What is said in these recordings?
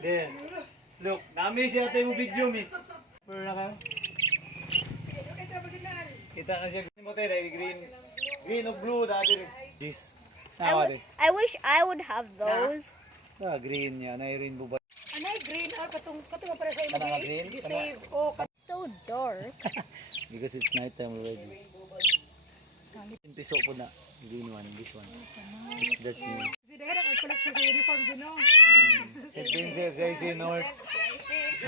There. Look, nami siya ito yung video mi. Pero na ka. Kita na siya mo tayo green. Green or blue dati. This. I wish I would have those. Green niya, na rainbow ba? Anay green katong para sa imo Kana green? save o So dark. Because it's night time already. Piso po na. Green one, this one. It's the same. Dahil ang collection sa uniform din no. St. Vincent, JC North.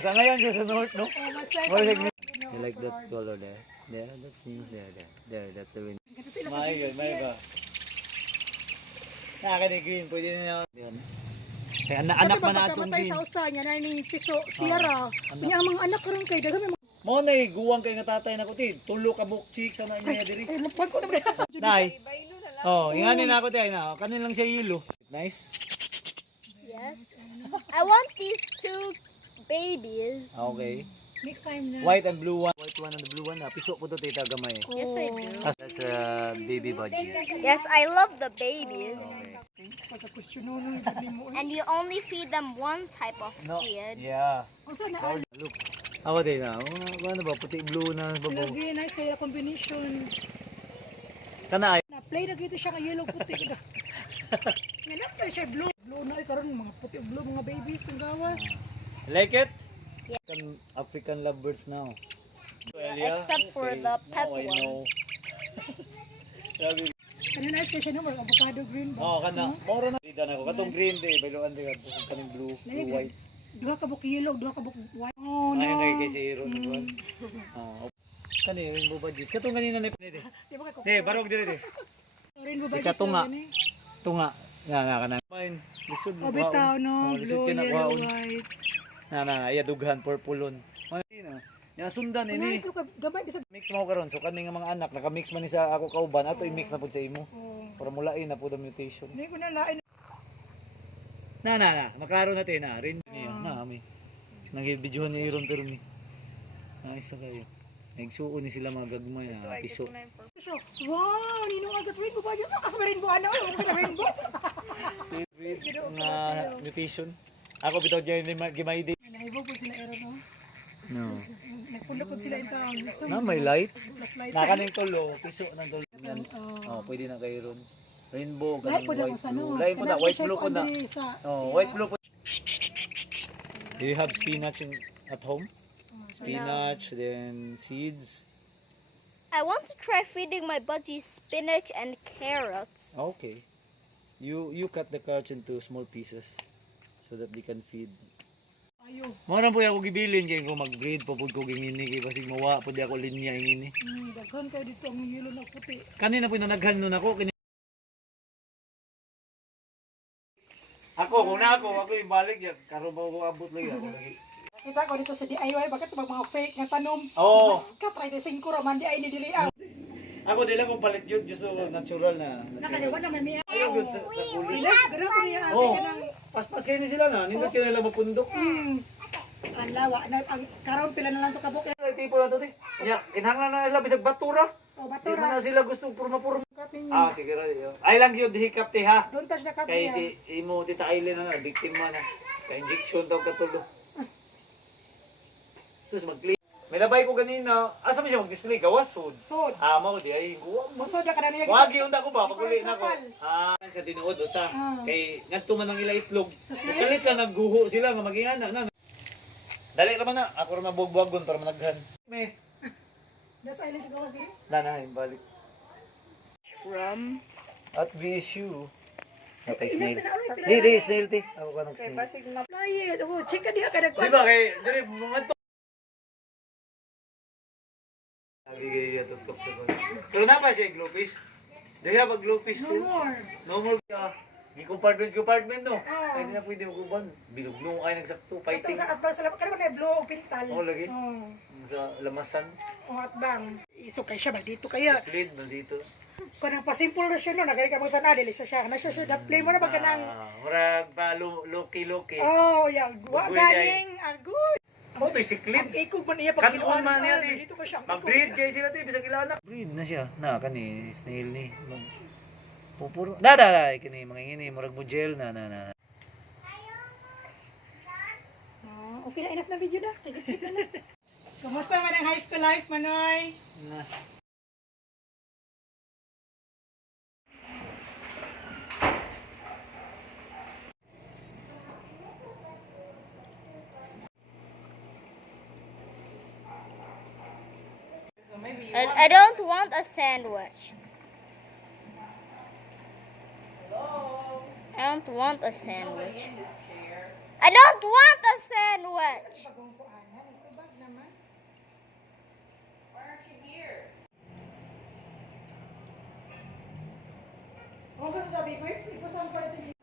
Sa ngayon siya sa North, no? More like me. You like that color there? There, that's new. There, that's the wind. My God, my God. Nakakani green, pwede na yan. Kaya anak man na itong green. Sa usa niya na ning piso Sierra. Nya ang mga anak karon kay daghan Mo na guwang kay nga tatay na ko tin. Tulo ka buk cheek sa na niya diri. lapag ko na ba. Nay. Oh, inganin ako tayo na. Kanin lang siya yelo. Nice. Yes. I want these two babies. Okay. Next time na. White and blue one. White one and the blue one. Piso po to tita gamay. Yes, I do. That's a baby budgie. Yes, I love the babies. Pagka-question no jud mo. And you only feed them one type of No. seed. Yeah. Usa na Look. Awa din na. Ano ba puti blue na babaw. lagi nice kaya combination. Kana ay. Na play na gito siya ka yellow puti kada. Nga na siya blue. Blue na karon mga puti blue mga babies kung gawas. Like it? Yeah. African lovebirds now. Except for the pet now I know. ones. Sabi. Ano na siya no avocado green ba? Oh, kana. Moro na dito na ko. Katong green day, bayloan day kaning blue, blue white. Duha ka buk yellow, duha ka buk white. Oh Ay, no. nay kay si Aaron igual. Oh. Kani rainbow budgies. Katong kanina ni Pwede. Di ba ka? Barog dire. Rainbow ba? Ikatunga. Tunga. Na kana. Mine. Lisod mo. Oh, bitaw no, lisod blue, kina yellow, kwaon. white. Iya dughan purpleon. Ano? Ya sundan Ano ini. gusto ka gamay bisag. Mix mo karon so kani nga mga anak naka-mix man ni sa ako kauban ato i-mix na pud sa imo. Oh. Para mulain na pud ang mutation. Hindi ko na lain. Na. Maklaro natin na. Rin niya. Na ami. Nag-videohan ni Aaron pero ni. Nice na kayo. Nagsuon ni sila mga gagmay na piso. Wow, nino agad rainbow ba yun? Saan ka sa rainbow ano? Ano ka rainbow? Nga mutation. Ako bitaw dyan gimay di. Naibo po sila Aaron no? No. Nagpundok po sila in town. Na may light. Plus light. Nakaning tulo, piso ng tulo. Oh, pwede na kay Aaron. Rainbow, Light po ganun daw white sa blue. no. Light po na, white blue po na. Sa Oh, white blue po. Do you have spinach at home? Spinach, then seeds. I want to try feeding my budgies spinach and carrots. Okay. You cut the carrots into small pieces so that they can feed. ayo. Mao po ako gibilin kay ko mag-breed pa pud ko gingini kay basig mawa pud ako linya ingini. Daghan kayo dito ang yellow na puti. Kanina po nanaghan nun ako Ako kung na ako ibalik ya karon ba ko abot lagi ako lagi. Kita ko dito sa DIY bakit mga fake nga tanom. Oo. Mas ka try de 5 ra man di ay ni dili ang. Ako dila ko palit yun just so natural na. Nakaliwa naman miya. Ayaw good sa kulis. Gara ko niya. Oh. Paspas kayo ni sila na, nindot kayo nila mapundok. Ang lawa na ang karon pila na lang to kabuk. Ay tipo na to ti. Ya, kinahanglan na nila bisag batura. O Di man batura. na sila gusto purma-purma. Kating. Sige ra. Ay lang gyud hikap ti ha. Don't touch the cat. Kay si imo tita Aileen na biktima na. Kay injection daw katulo. Sus mag-clean. May labay ko ganina. Asa man siya mag-display gawas sud. Sod. Mao di ay guwa. Musod na kada niya. Wagi unta ko ba paguli na ko. Sa tinuod usa. Ah. Kay ngadto man ang ila itlog. Sa snails? Kalit lang nagguho sila nga magingana na. Dali ra man na ako ra mabugbuagon para managhan. Me. Das island sa gawas dili. Danahin balik. From At VSU. Napay snail. Di snail ti. Ako ka ng snail. Layet. Oh, check ka diha kada Di ba kay diri mga to. Lagi tutok sa ko. Pero na pa siya glupis. Diha ba glupis No to? more. No more ka. Compartment no. Ah. Kaya na pwede maguban. Bilog-bilog ay nagsakto Ito fighting. sa atbang sa labas. Kada man blue o pintal. Oo, lagi. Oh. Sa lamasan. O atbang. Iso kay siya dito kaya. Clean nandito. Kanang pa-simple na siya no. Nagari ka magtana. Dili siya. Na siya siya. Play mo na ba kanang. Murag pa loki-loki. Oh, yeah. Wa Bugoy ganing. Agoy. Mo to si clean. Ang ikog man iya pag Kanon man niya di. Dito ka siya. Mag-breed kayo sila ti bisag ilana. Breed na siya. Na kani snail ni. Pupuro. Da kini mga ngini murag mo gel na. Okay na, enough na video na. Tigit-tigit na. Kamusta man ang high school life, Manoy? Na. I don't want a sandwich. I don't want a sandwich. I don't want a sandwich. Oh, gusto sabi ko, ipasan ko ito.